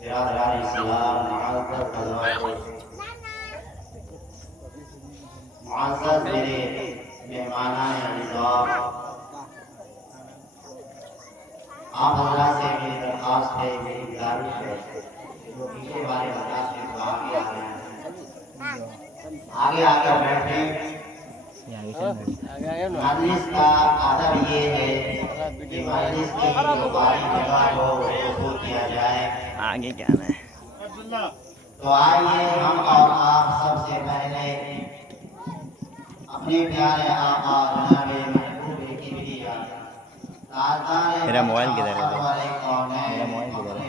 Biar Islam muazzaz al-waqif muazzaz मेरे मेहमाना निज़ाम आप हजरात से मेरी दरख्वास्त है, मेरी गुजारिश है, जो पीछे वाले हजरात से तो आगे आ रहे हैं, आगे आकर बैठे। मजलिस का आदब ये है कि मजलिस की जो बारी जगह हो उसको किया जाए। आगे क्या है? तो आइए हम और आप सबसे पहले अपने प्यारे आका जनाबे महबूब किबरिया मेरा मोबाइल किधर है? मेरा मोबाइल किधर है?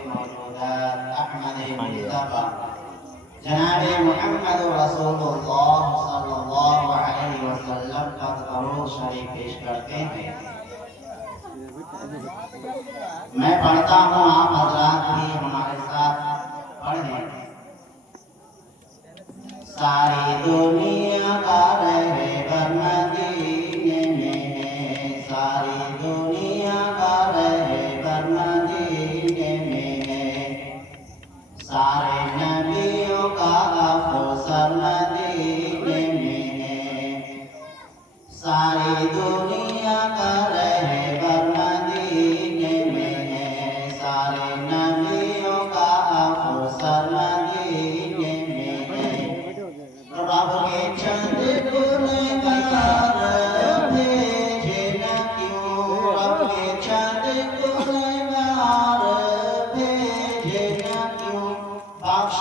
जनाबे मुहम्मद रसूलुल्लाह सल्लल्लाहु अलैहि वसल्लम का दरूद शरीफ पेश करते हैं। मैं पढ़ता हूँ, आप हजरात भी हमारे साथ पढ़ें। सारी दुनिया का रहे मदीने में है, सारी दुनिया का रहे मदीने में है, सारे नबियों का अफसर मदीने में है, सारी दुनिया का रहे मदीने में है, सारे नबियों का अफसर मदीने में है। रब के चंद गुनहगार भेजे न क्यों, रब के चंद गुनहगार भेजे न क्यों, बख्श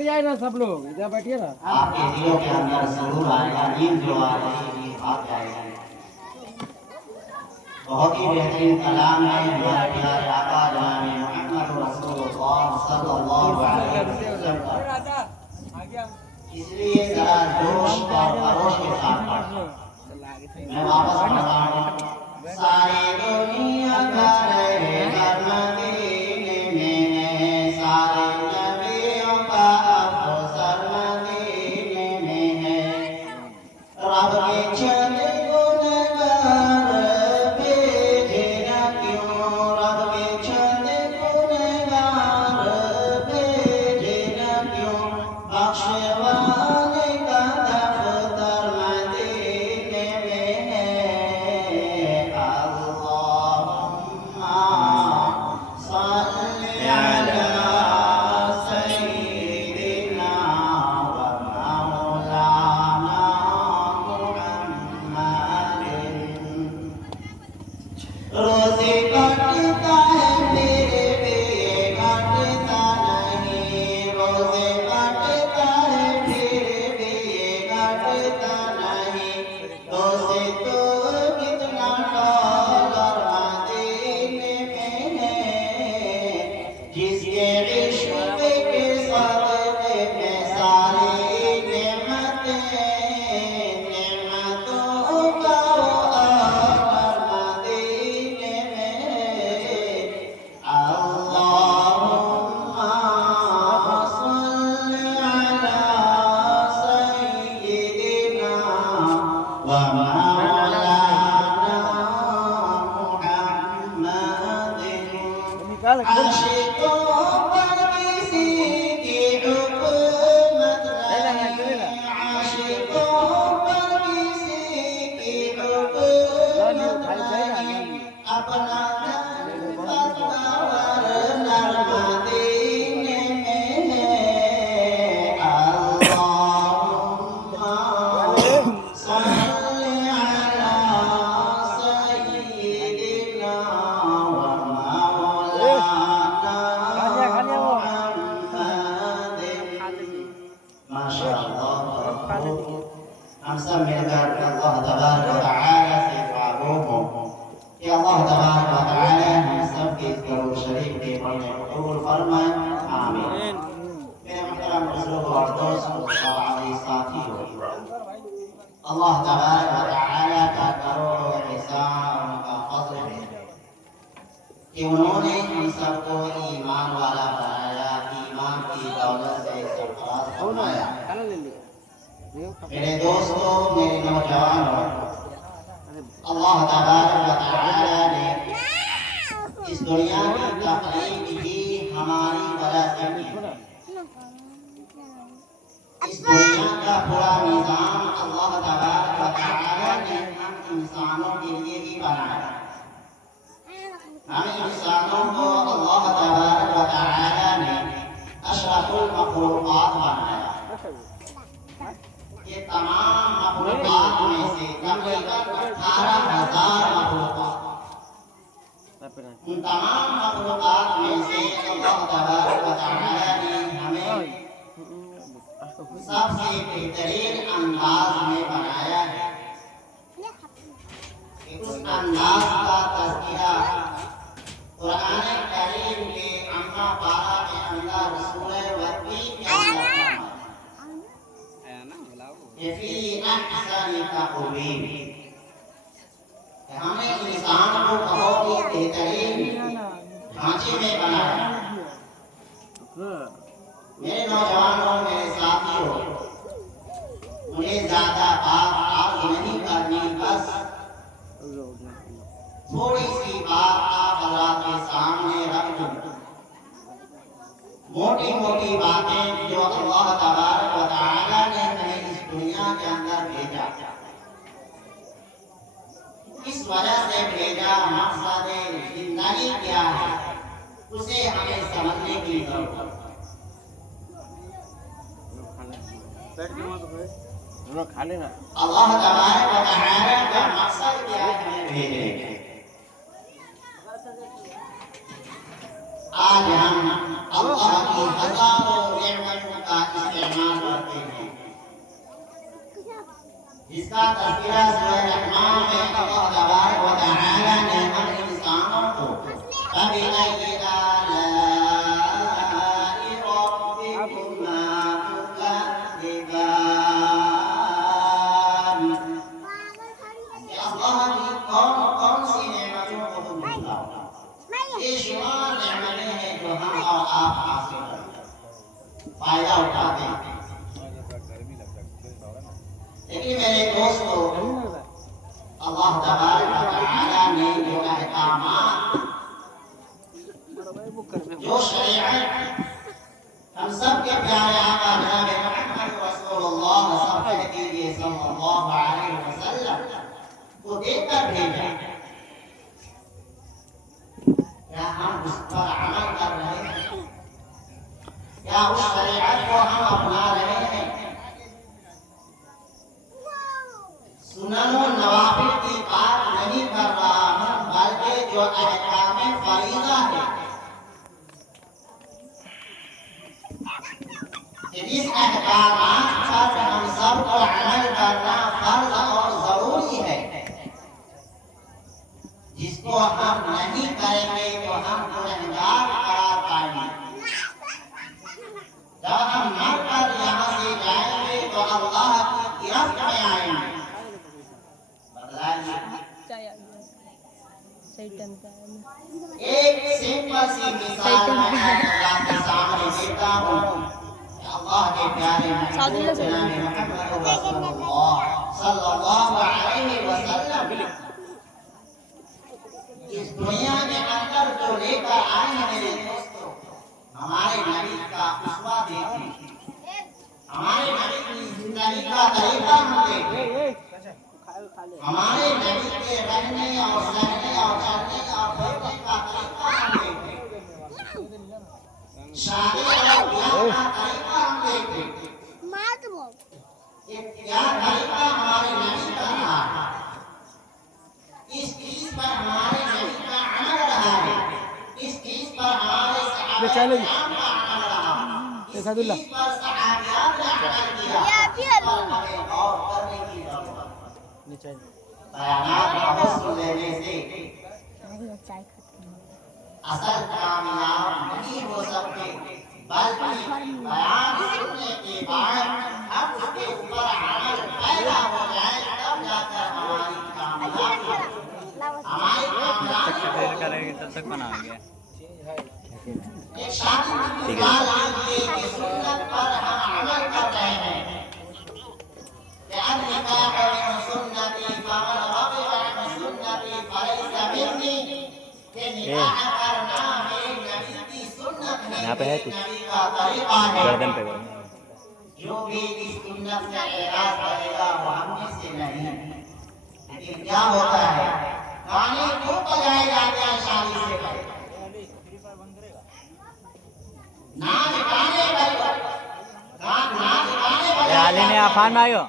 पर आए ना सब लोग इधर बैठिए ना। आपके दिलों के अंदर सुरूर आएगा, नींद जो आ रही है भाग जाएगी। बहुत ही बेहतरीन कलाम है हमारे प्यारे आका जनाब मोहम्मद रसूलुल्लाह सल्लल्लाहु अलैहि वसल्लम का। इसलिए जरा जोश और खरोश के साथ पढ़ो। मैं वापस पढ़ रहा हूँ। सारी दुनिया का रहेगा मदीने में, सारे नबियों का अफसर मदीने में है। रब के चंद गुनहगार भेजे न क्यों, रब के चंद गुनहगार भेजे न क्यों, बख्शवाने का दफ्तर मदीने में है। अल्लाहुम्मा सल्ली अला सय्यिदिना व मौलाना रोज़े कटता है मेरे लिए घटता नहीं, रोज़े कटता है मेरे लिए घटता नहीं। रोज़े तो कितना डॉलर मदीने में है, जिसके इश्क़ के सदक़े में सारी नेमतें, नेमतों का ऑर्डर मदीने में है। अल्लाहुम्मा सल्ली अला सय्यिदिना व मौलाना मुहम्मदिन। आशिकों पर किसी की हुकूमत नहीं, आशिकों पर किसी की हुकूमत नहीं। अपना मदीने में है। अल्लाहुम्मा सल्ली अला सय्यिदिना व मौलाना मुहम्मदिन। माशाअल्लाह, हम सब मिलकर अल्लाह तबारक व तआला से दुआ हो कि अल्लाह तबारक व तआला हम सब के दरूद शरीफ के पढ़ने को कबूल फरमाए। आमीन। मेरे मुहतरम बुजुर्ग और दोस्तों और अजीज साथियों, अल्लाह तबारक व तआला का करोड़ों एहसान और उनका फज़ल है कि उन्होंने हम सबको ईमान वाला बनाया, ईमान की दौलत से सरफराज फरमाया। मेरे दोस्तों, मेरे नौजवानों, अल्लाह तबारक व तआला ने इस दुनिया की तख्लीक ही हमारी वजह से की। इस दुनिया का पूरा निज़ाम अल्लाह तबारक व तआला ने हम इंसानों के लिए ही बनाया। हम इंसानों को अल्लाह तबारक व तआला ने अशरफुल मखलूक़ात बनाया। ये तमाम मखलूक़ात में से तक़रीबन 18,000 मखलूक़ात, उन तमाम मखलूक़ात में से अल्लाह तबारक व तआला ने हमें सबसे बेहतरीन अंदाज में बनाया है। उस अंदाज का तज़किरा कुरान करीम के अम्मा पारा के अंदर सूरह वक़ी के अंदर फी अहसनि तक़वीम, हमने इंसान को बहुत ही बेहतरीन ढांचे में बनाया। मेरे नौजवानों, मेरे साथियों, मुझे ज्यादा बात आज नहीं करनी, बस थोड़ी सी बात आप हज़रात के सामने रख दूं। मोटी मोटी बातें जो अल्लाह तबारक व तआला ने हमें इस दुनिया के अंदर भेजा, किस वजह से भेजा, मकसद जिंदगी क्या है, उसे हमें समझने की जरूरत है। अल्लाह तबारक व तआला का मकसद क्या है हमें भेजने का। आज हम अल्लाह की हजारों नेमतों का करते हैं, जिसका तज़किरा सूरह रहमान में अल्लाह तबारक व तआला ने हम इंसानों को फबिअय्यि आलाइ रब्बिकुमा तुकज़्ज़िबान, अल्लाह की कौन कौन सी नेमतों को तुम भुलाओ। ये शुमार नेमतें हैं जो हम और आप हासिल करते हैं, फायदा उठाते हैं। लेकिन मेरे दोस्तों, अल्लाह तबारक व तआला ने जो अहकामात, जो शरीयत हम सब के प्यारे आका जनाब मुहम्मद रसूलुल्लाह सल्लल्लाहु अलैहि वसल्लम को देकर भेजा, क्या हम उस पर अमल कर रहे हैं? क्या उस शरीयत को हम अपना रहे हैं? सुनन और नवाफिल की बात नहीं कर रहा हूं, बल्कि जो अहकाम फरीज़ा है, जिस अहकामात पर हम सबको अमल करना फर्ज और जरूरी है, जिसको हम नहीं करेंगे तो हम गुनहगार करार पाएंगे। जब हम मर कर यहाँ से जाएंगे तो अल्लाह की गिरफ्त में आएंगे। एक सिंपल सी मिसाल मैं अल्लाह के सामने देता हूँ। अल्लाह के प्यारे जनाब मुहम्मद रसूलुल्लाह सल्लल्लाहु अलैहि वसल्लम इस दुनिया के अंदर जो लेकर आए हैं मेरे दोस्तों, हमारे नबी का उसवा देखें, हमारे नबी की जिंदगी का तरीका हम देखें, हमारे नबी के रहने और सहने और चलने और बोलने का तरीका हम देखें, शादी और ब्याह का तरीका हम देखें, ये क्या तरीका हमारे नबी का रहा है, इस चीज पर हमारे नबी का अमल रहा है, इस चीज पर हमारे सहाबा का अमल रहा, इस चीज पर सहाबियात ने अमल किया, और हमें गौर करने की जरूरत है। बयानात बहुत सुन लेने से असल कामयाब नहीं हो सकते, बल्कि बयान सुनने के बाद हम उसके ऊपर अमल पैदा हो जाए, तब जाकर हमारी कामयाबी, हमारी कामयाबी करेंगे तब तक बनाएंगे। एक शादी की मिसाल लीजिए कि सुन्नत पर हम अमल कर रहे हैं। निकाह में सुन्नती फमन रग़िब अन सुन्नती फलैस मिन्नी, कि निकाह करना मेरे नबी की सुन्नत है, यहाँ पे है कुछ नबी का तरीका है। गर्दन पे जो भी इस सुन्नत से एराज करेगा वो हम में से नहीं। लेकिन क्या होता है, गाने क्यों बजाए जाते हैं शादी से पहले, नाच गाने आले ने आफान आयो।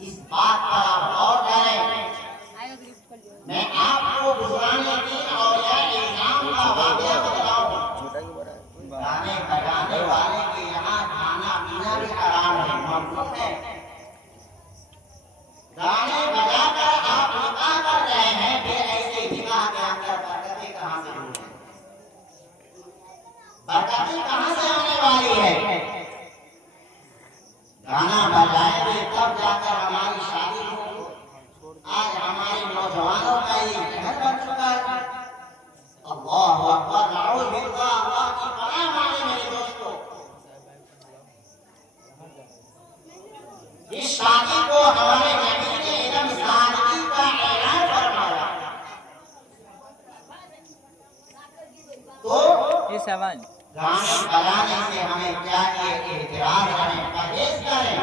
इस बात पर आप गौर करें, मैं आपको गुज़राने की और या इल्जाम का वाक़या बताऊं। गाने बजाने वाले के यहाँ खाना पीना भी हराम है, ममनू है। गाने बजाकर आप निकाह कर रहे हैं, फिर ऐसे निकाह के अंदर बरकतें कहाँ से होंगी? बरकतें कहाँ से आने वाली है? गाना बजाएंगे तब जाकर हमारी शादी होगी। आज हमारे नौजवानों का ये जहर बन चुका है। अल्लाहु अकबर, नाऊज़ बिल्लाह, अल्लाह की पनाह मांगे मेरे दोस्तों। इस शादी को हमारे नबी ने एकदम सादगी का ऐलान फरमाया। तो ये सवाल गाने बजाने से हमें चाहिए एहतिराम करें, परहेज करें।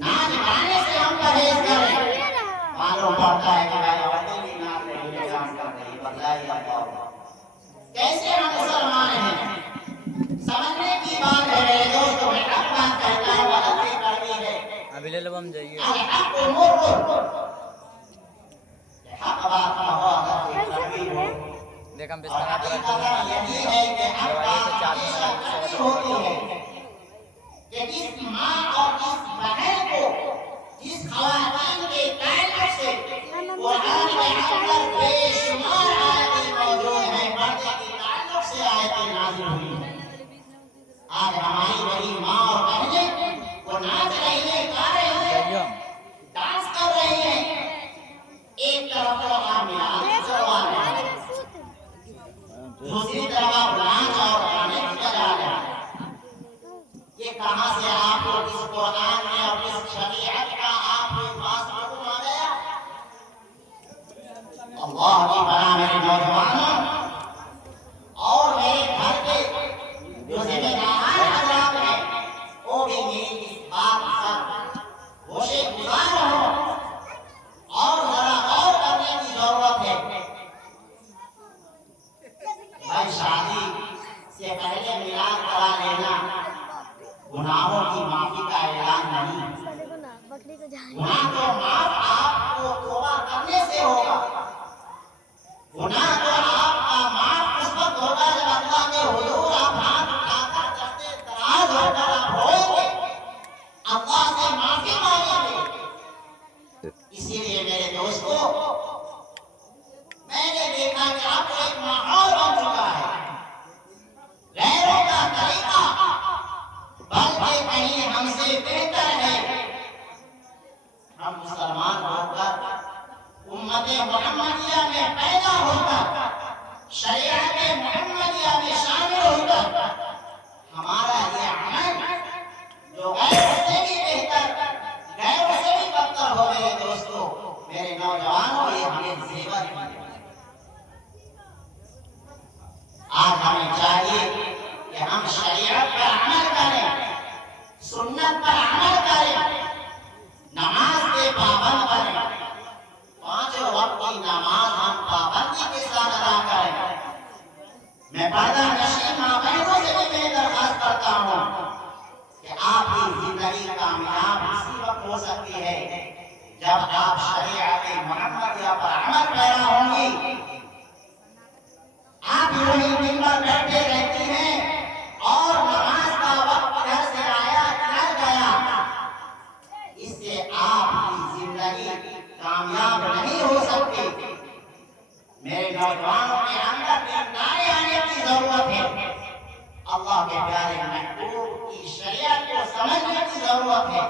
नाच गाने से हम परहेज करें। मालूम पड़ता है कि भाई औरतें भी नाच रही हैं, डांस कर रही हैं, बदलाई अल्लाह। कैसे हम मुसलमान हैं? समझने की बात है मेरे दोस्तों, मैं अब बात कहता हूँ, अलग से कड़वी है। अभी ले लो, हम जाइए। हक मुर्र, हक बात कहो, अलग से कड़वी हो। देख हम बिस्तर यही है नाजिल हुई है। आज हमारी बड़ी माँ और बहनें वो नाच रही हैं, गा रही हैं, जाइयो डांस कर रही हैं। एक तरफ तो आप मिलाद चलवा रहे हैं, दूसरी तरफ आप नाच और गाने बजा रहे हैं। ये कहां से आपको इस कुरान में और इस शरीयत का आपके पास हुक्म आ गया? अल्लाह की बना मेरे नौजवानों और मेरे घर के जो जिम्मेदार हजरात हैं, वो भी मेरी इस बात पर होशे गुजार हो और जरा और करने की जरूरत है। भाई शादी से पहले मिलाद करा लेना गुनाहों की माफी का ऐलान नहीं। गुनाह तो माफ आपको तौबा करने से होगा। गुनाह तो आपका माफ उस वक्त होगा जब अल्लाह के हुजूर आप हाथ उठाकर दस्ते दराज होकर आप रोएंगे, अल्लाह से माफी मांगेंगे। इसीलिए मेरे दोस्तों, मैंने देखा कि अब एक माहौल बन चुका है गैरों का तरीका बल्कि कहीं हमसे बेहतर है। हम मुसलमान होकर उम्मते मुहम्मदिया में पैदा होकर शरीयत मुहम्मदिया में शामिल होकर हमारा ये अमल जो गैरों से भी बेहतर, गैरों से भी बदतर हो गए दोस्तों, मेरे नौजवानों, ये हमें जेवर है। आज हमें चाहिए कि हम शरीयत पर अमल करें, सुन्नत पर अमल करें, नमाज के पाबंद बने, पांचों वक्त की नमाज हम पाबंदी के साथ अदा करें। मैं पर्दा नशीं मां बहनों से भी मैं दरखास्त करता हूँ कि आपकी जिंदगी कामयाब इसी वक्त हो सकती है जब आप शरीयत मुहम्मदिया पर अमल पैरा होंगी। आप यूं ही दिन भर बैठे रहती हैं और नमाज का वक्त इधर से आया इधर गया, इससे आपकी जिंदगी कामयाब नहीं हो सकती। मेरे नौजवानों के अंदर ईमानदारी आने की जरूरत है। अल्लाह के प्यारे महबूब की शरीयत को समझने की जरूरत है,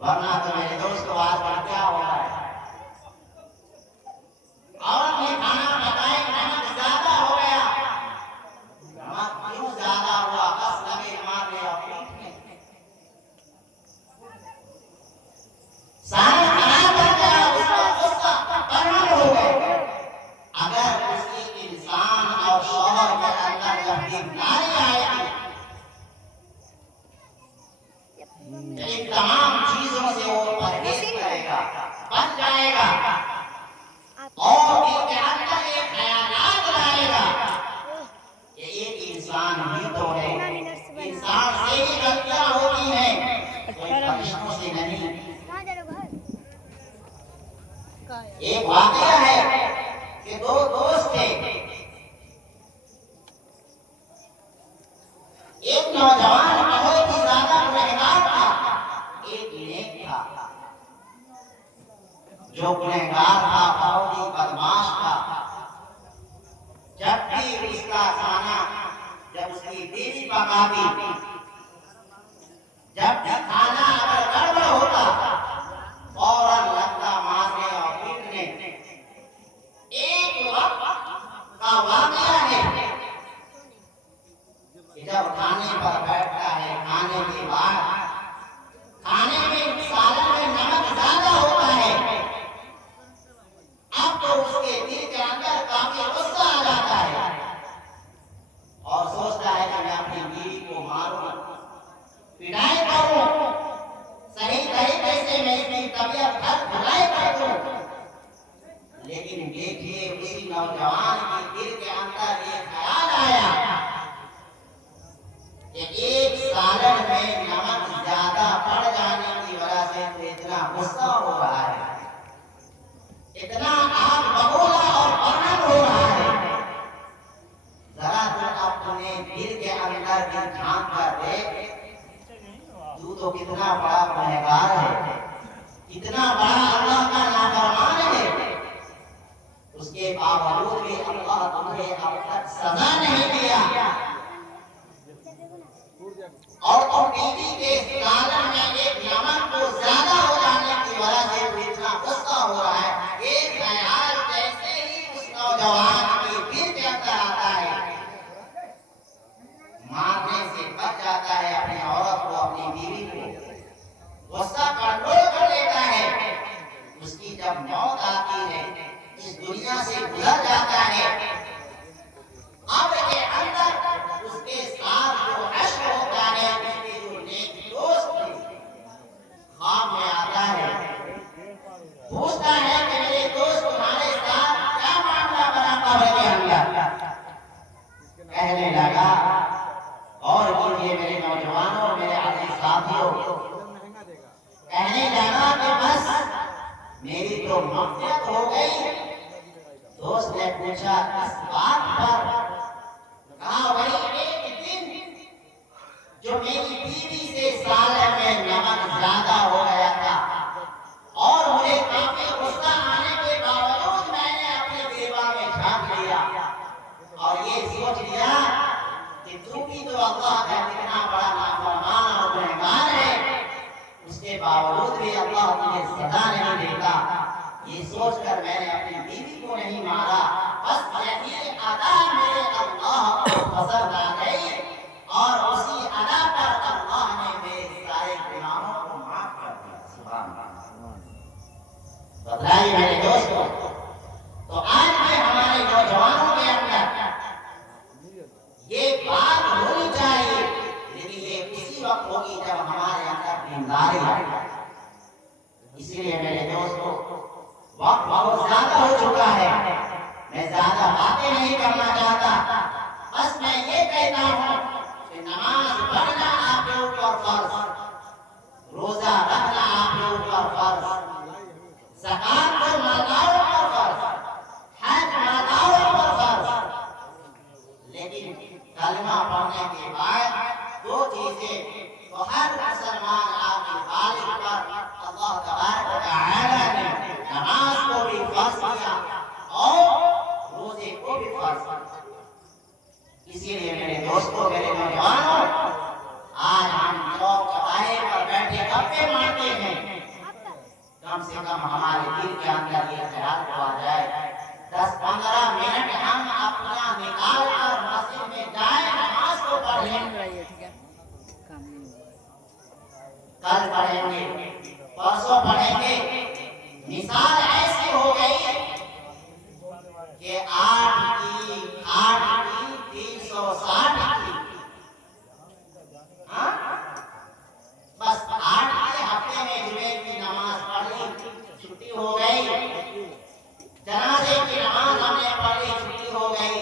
वरना तो मेरे दोस्तों आजकल क्या हो रहा है, औरत ने खाना पकाए, नमक ज्यादा हो गया। नमक क्यों ज्यादा हुआ? बस लगे मारने और पीटने। सारा खराब हो गया, उसका गुस्सा बर्बाद हो गए। अगर उसी इंसान और शौहर के अंदर जब बीमारी आएगी, इन तमाम चीजों से वो परहेज करेगा, बच जाएगा और इसके अंदर ये ख्यालात लाएगा कि एक इंसान ही तो है, इंसान से ही गलतियां होती हैं, कोई फरिश्तों से नहीं। एक वाकया है कि दो दोस्त थे, एक नौजवान बहुत ही ज्यादा गुनहगार था, एक नेक था। जो गुनहगार था बहुत ही बदमाश था। जब भी उसका खाना, जब उसकी बीवी पकाती, जब भी खाना अगर गड़बड़ होता, फौरन लगता मारने और पीटने। एक वक्त का वाकया है कि जब खाने पर बैठता है, खाने के बाद खाने में सालन में नमक ज्यादा होता है। अब तो उसके दिल के अंदर काफी गुस्सा आ जाता है और सोचता है कि मैं अपनी बीवी को मारूं, पिटाई करूं, सही तरीके से मैं इसकी तबीयत भलाई कर दूं। लेकिन देखिए उसी नौजवान के दिल के अंदर ये ख्याल आया कि एक सालन में नमक ज्यादा पड़ जाने की वजह से तो इतना गुस्सा हो रहा है, इतना आग बबूला और बर्नन हो रहा है। जरा तू अपने दिल के अंदर भी झांक कर देख, तू तो कितना बड़ा गुनहगार है, कितना बड़ा अल्लाह का नाफरमान है। उसके उसके बावजूद भी अल्लाह तुम्हें अब तक सजा नहीं दिया और तुम बीवी के सालन में एक नमक को ज्यादा हो जाने की वजह से इतना गुस्सा हो रहा है। ये ख्याल जैसे ही उस नौजवान के दिल के अंदर आता है, मारने से बच जाता है अपनी औरत को, अपनी बीवी को, गुस्सा कंट्रोल कर लेता है। उसकी जब मौत आती है, इस दुनिया से गुजर जाता है, अब के अंदर उसके साथ जो अश्र होता है, उसके जो नेक दोस्त ख्वाब में आता है, पूछता है कि मेरे दोस्त तुम्हारे साथ क्या मामला बना कब्र के अंदर। कहने लगा, और कीजिए मेरे नौजवानों, मेरे अजीज साथियों, कहने लगा कि बस मेरी तो मग़फ़िरत हो गई। दोस्त ने पूछा इस बात पर, कहा वही एक दिन जो मेरी बीवी से साले में नमक ज्यादा हो गया था और मुझे काफी गुस्सा आने के बावजूद मैंने अपने बेवा में झांक लिया और ये सोच लिया कि तू भी तो अल्लाह का कितना बड़ा नाफरमान और गुनहगार है, उसके बावजूद भी अल्लाह तुझे सजा नहीं देता। ये सोचकर मैंने अपनी बीवी को नहीं मारा, बस यही अदा मेरे अल्लाह को पसंद आ गई और उसी अदा पर अल्लाह ने मेरे सारे गुनाहों को माफ कर दिया। सुभान अल्लाह। बतलाइए मेरे दोस्तों, तो आज भी हमारे नौजवानों के अंदर ये बात होनी चाहिए, लेकिन ये उसी वक्त होगी जब हमारे अंदर ईमानदारी आएगी। इसलिए मेरे दोस्तों, वक्त बहुत ज्यादा हो चुका है, मैं ज्यादा बातें नहीं करना चाहता, बस मैं ये कहता हूँ कि नमाज पढ़ना आपके ऊपर फर्ज, रोजा रखना आपके ऊपर फर्ज, ज़कात को मर्दाओं पर फर्ज, हज मर्दाओं पर फर्ज, लेकिन कलमा पढ़ने के बाद दो चीजें तो हर मुसलमान आदमी बालिग पर अल्लाह तबारक व तआला ने नमाज को भी फर्ज किया और रोजे को भी फर्ज किया। इसीलिए मेरे दोस्तों, मेरे नौजवानों, आज हम चौक चौराहे पर बैठे गप्पे मारते हैं, कम से कम हमारे दिल के अंदर ये ख्याल तो आ जाए 10-15 मिनट हम अपना निकाल कर मस्जिद में जाए, नमाज को पढ़ लें। कल पढ़ेंगे, परसों पढ़ेंगे, मिसाल ऐसी हो गई कि 8 की 360 की, हाँ? बस 8 के हफ्ते में जुमे की नमाज पढ़ी, छुट्टी हो गई, जनाजे की नमाज हमने पढ़ी, छुट्टी हो गई,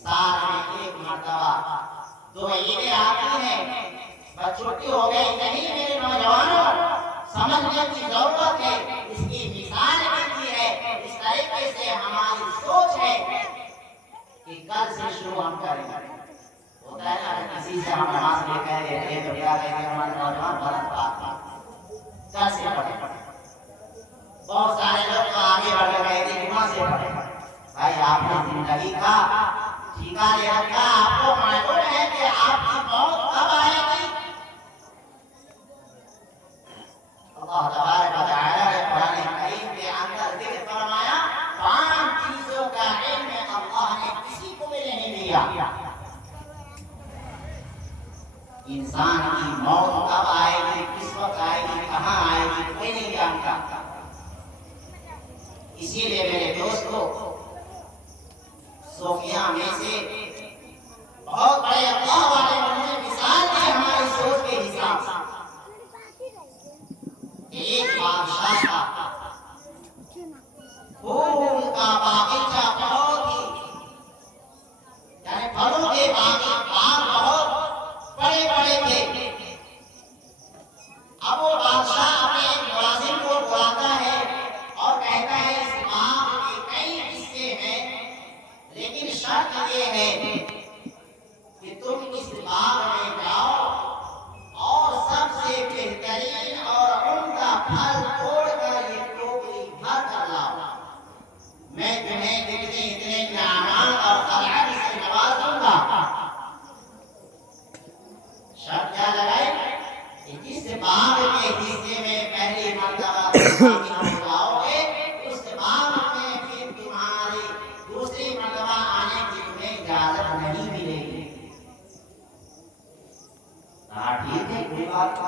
साल में एक मर्तबा 2 ईदें आती हैं, बस छुट्टी हो गई। नहीं मेरे नौजवानों, समझने की जरूरत है, इसकी मिसाल भी है, इस तरीके से हमारी सोच है कि कल से शुरू हम करेंगे। होता है ना, किसी से हम नमाज लेकर लेते हैं तो क्या कहेंगे हमारे नौजवान, गलत बात, कल से पढ़े। बहुत सारे लोग तो आगे बढ़ गए थे, जुमा से पढ़े। भाई आपने जिंदगी का ठिका ले रखा, आपको मालूम है कि आपकी मौत कब आएगी। अल्लाह तबारक व तआला ने कुरान करीम के अंदर जिक्र फरमाया, 5 चीजों का इल्म अल्लाह ने किसी को भी नहीं दिया। इंसान की मौत कब आएगी, किस वक्त आएगी, कहाँ आएगी, कोई नहीं जानता। इसीलिए मेरे दोस्तों, सोफिया में से बहुत बड़े अल्लाह वाले उन्होंने मिसाल दी हमारी सोच के हिसाब से। एक बादशाह था, फूल का बागीचा बहुत ही, यानी फलों के बाग बहुत बड़े बड़े थे। अब वो बादशाह अपने एक मुलाजिम को बुलाता है और कहता है इस बाग के कई हिस्से हैं, लेकिन शर्त ये है कि तुम इस बाग में जाओ और सबसे बेहतरीन और उम्दा फल तोड़कर ये टोकरी भर कर लाओ। मैं तुम्हें इजाजत नहीं मिलेगी। हाँ ठीक है, कोई बात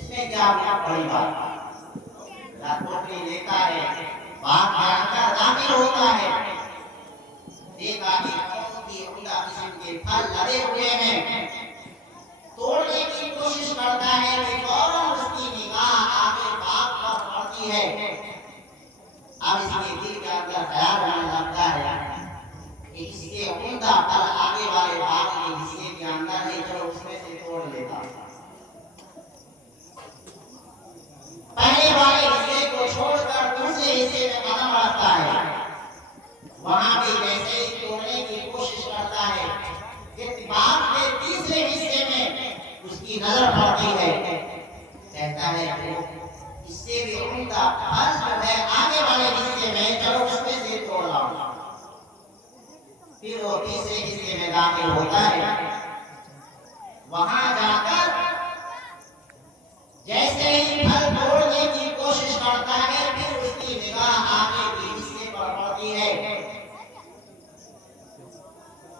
इसमें क्या बड़ी बात। नौकरी लेता है, बाप के अंदर दाखिल होता है, देखा कि कौन की उम्दा किस्म के फल लगे हुए हैं, तोड़ने की कोशिश करता है कि फौरन उसकी निगाह आगे बाप पर पड़ती है। अब इसके दिल के अंदर ख्याल आने लगता है कि इसके उम्दा फल आगे वाले बाप के हिस्से के अंदर है, चलो उसमें से तोड़ लेता। पहले वाले हिस्से को छोड़कर दूसरे हिस्से में कदम रखता है, वहां भी वैसे ही तोड़ने की कोशिश करता है कि बाप के तीसरे हिस्से में उसकी नजर पड़ती है, कहता है कि इससे भी उम्दा फल जो है आगे वाले हिस्से में, चलो उसमें से तोड़ लाओ। फिर वो तीसरे हिस्से में दाखिल होता है, वहां जाकर जैसे ही फल तोड़ने की कोशिश करता है, फिर उसकी निगाह आगे के हिस्से पर पड़ती है,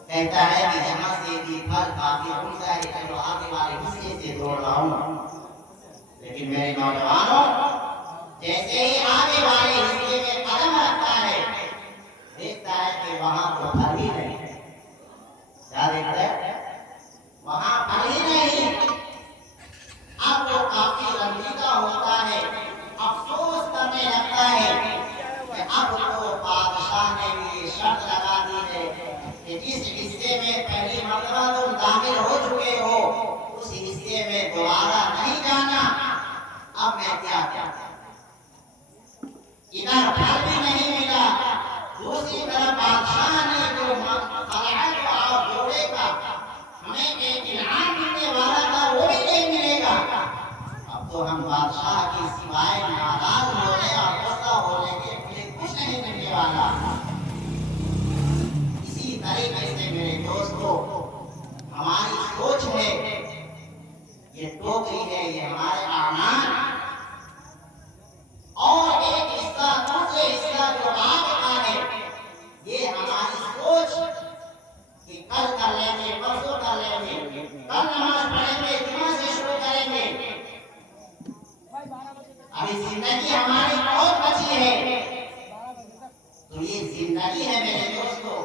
कहता है कि यहाँ से भी फल काफी उम्दा है, चलो आगे वाले हिस्से से तोड़ लाऊं। लेकिन मेरे नौजवानों, जैसे ही आगे वाले हिस्से में कदम रखता है, देखता है कि वहां तो फल ही नहीं। क्या देखता है? वहां फल ही नहीं। अब वो काफी रंजीदा होता है, अफसोस करने लगता है कि अब तो बादशाह ने भी शर्त लगा दी है कि जिस हिस्से में पहली मर्तबा तुम दाखिल हो चुके हो, उस हिस्से में दोबारा नहीं जाना। अब मैं क्या करूं? इधर फल भी नहीं मिला, दूसरी तरफ बादशाह ने जो खलात और जोड़े का हमें एक इनाम मिलने वाला था, वो भी नहीं मिलेगा। अब तो हम बादशाह की सिवाय नाराज होने और गुस्सा होने के लिए कुछ नहीं मिलने वाला। इसी तरीके से मेरे दोस्तों, हमारी सोच है, ये टोकरी है, ये हमारे आमान, और एक हिस्सा दूसरे हिस्सा जो आगे का है, ये हमारी सोच कि कल कर लेंगे, परसों कर लेंगे, कल नमाज पढ़ेंगे, जुमा से शुरू करेंगे। अभी जिंदगी हमारी बहुत बची है। तो ये जिंदगी है मेरे दोस्तों,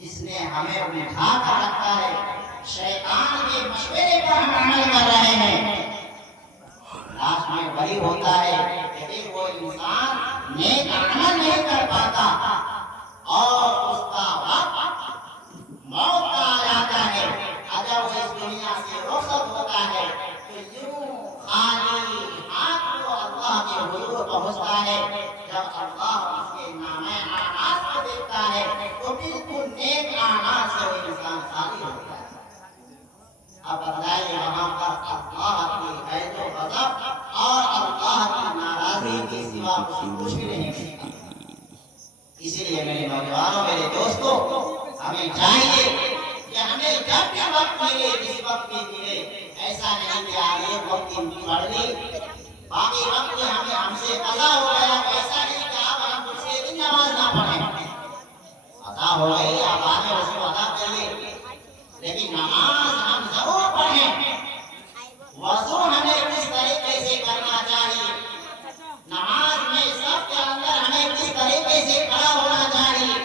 जिसने हमें उठा कर रखा है। शैतान के मशवरे पर हम अमल कर रहे हैं। लास्ट में वही होता है कि वो इंसान नेक अमल नहीं कर पाता और उसका वक्त मौत का आ जाता है। अगर वो इस दुनिया से रुखसत होता है, तो यूं खाली हाथ को अल्लाह के हुजूर पहुंचता है। जब अल्लाह उसके नामे आमाल को देखता है, तो बिल्कुल नेक आमाल से वो इंसान खाली होता है। अब बताइए, वहां पर अल्लाह की गज़ब और गज़ब और अल्लाह की नाराजगी के सिवा कुछ भी नहीं मिलता। इसीलिए मेरे नौजवानों, मेरे दोस्तों, हमें चाहिए कि हमें जब भी वक्त मिले, जिस वक्त भी मिले, ऐसा नहीं कि आगे वक्त पढ़ ली, बाकी वक्त में हमें हमसे कज़ा हो गया, ऐसा नहीं कि आप हम दूसरे दिन नमाज ना पढ़ें। कज़ा हो गई, आप आगे उसको अदा कर ले, लेकिन नमाज हम जरूर पढ़ें। वज़ू हमें किस तरीके से करना चाहिए, नमाज में सबके अंदर हमें किस तरीके से खड़ा होना चाहिए।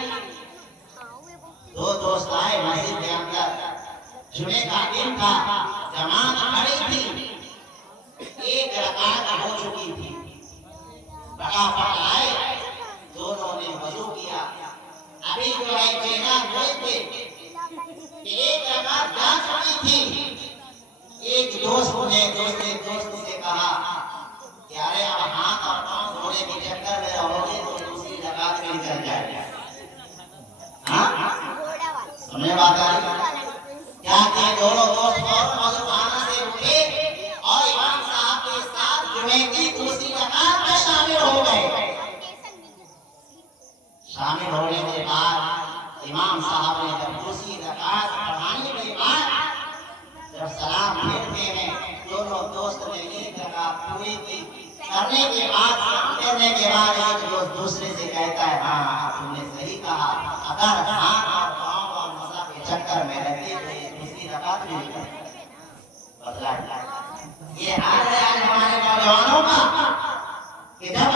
दो दोस्त आए मस्जिद के अंदर, जुमे का दिन था, जमात खड़ी थी, एक रकात हो चुकी थी। फटाफट आए, दोनों ने वज़ू किया। अभी जो है चेहरा धोए थे, एक रकात जा चुकी थी। एक दोस्त ने दूसरे दोस्त से कहा कि अरे अब हाथ और पांव धोने के चक्कर में रहोगे तो दूसरी रकात में निकल जाएगा। हमने बात करी क्या कि दोनों दोस्त वज़ू खाना से उठे और इमाम साहब के साथ जुमे की दूसरी रकात में शामिल हो गए। शामिल होने के बाद इमाम साहब ने जब दूसरी रकात पढ़ाने के बाद जब सलाम फेरते हैं, दोनों दोस्त ने एक रकात पूरी की। करने के बाद, करने के बाद एक दोस्त दूसरे से कहता है, हाँ तुमने सही कहा, कर हाथ और पांव और नसा के चक्कर में रहते थे, दूसरी रकात भी नहीं करते। बदला ये हाल है आज हमारे नौजवानों का कि जब